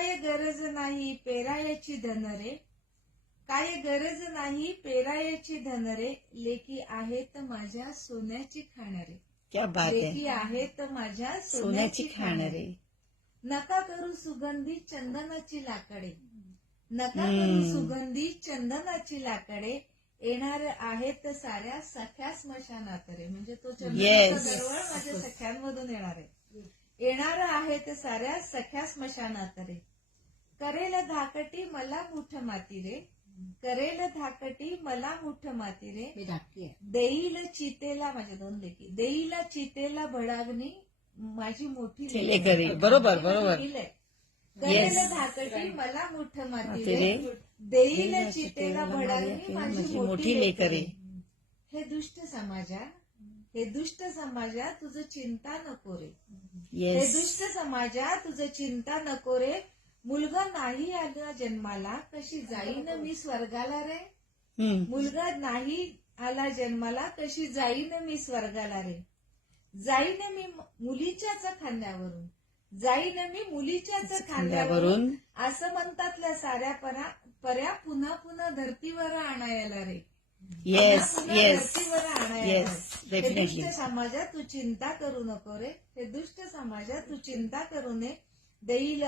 काय गरज नाही पेरायाची धन रे, काय गरज नाही पेरायाची धन रे, लेकी आहेत माझ्या सोन्याची खाण रे. क्या बात लेकी आहे. आहेत माझ्या सोन्याची खाण रे. नका करू सुगंधी चंदनाची लाकडे, नका करू सुगंधी चंदनाची लाकडे, येणार आहेत साऱ्या सख्या स्मशानात रे. म्हणजे तो चंदनाचा दरवळ माझ्या सख्यांमधून येणार आहे. येणार आहेत साऱ्या सख्या स्मशानात रे. करेल धाकटी मला मुठ माती रे, करेल धाकटी मला मुठ माती रे, देईल चितेला माझ्या 2 लेकी, देईल चितेला भडागणी माझी मोठी लेकरी. बरोबर बरोबर. करेल धाकटी मला मुठ माती रे, देईल चितेला भडागणी माझी मोठी लेकरी. हे दुष्ट समाजा, हे दुष्ट समाजा तुझं चिंता नको रे, हे दुष्ट समाजा तुझं चिंता नको रे. मुलगा नाही आला जन्माला कशी जाईन मी स्वर्गाला रे, मुलगा नाही आला जन्माला कशी जाईन मी स्वर्गाला रे. जाईन मी मुलीच्याच खांद्यावरून, जाईन मी मुलीच्याच खांद्यावरून, असं म्हणतातल्या साऱ्या पर्या पुन्हा पुन्हा धरतीवर आणायला रे. येस येस धरतीवर आणायला. येस हे डेफिनेटली. दुष्ट समाजा तू चिंता करू नको रे, हे दुष्ट समाजा तू चिंता करू नये. देईल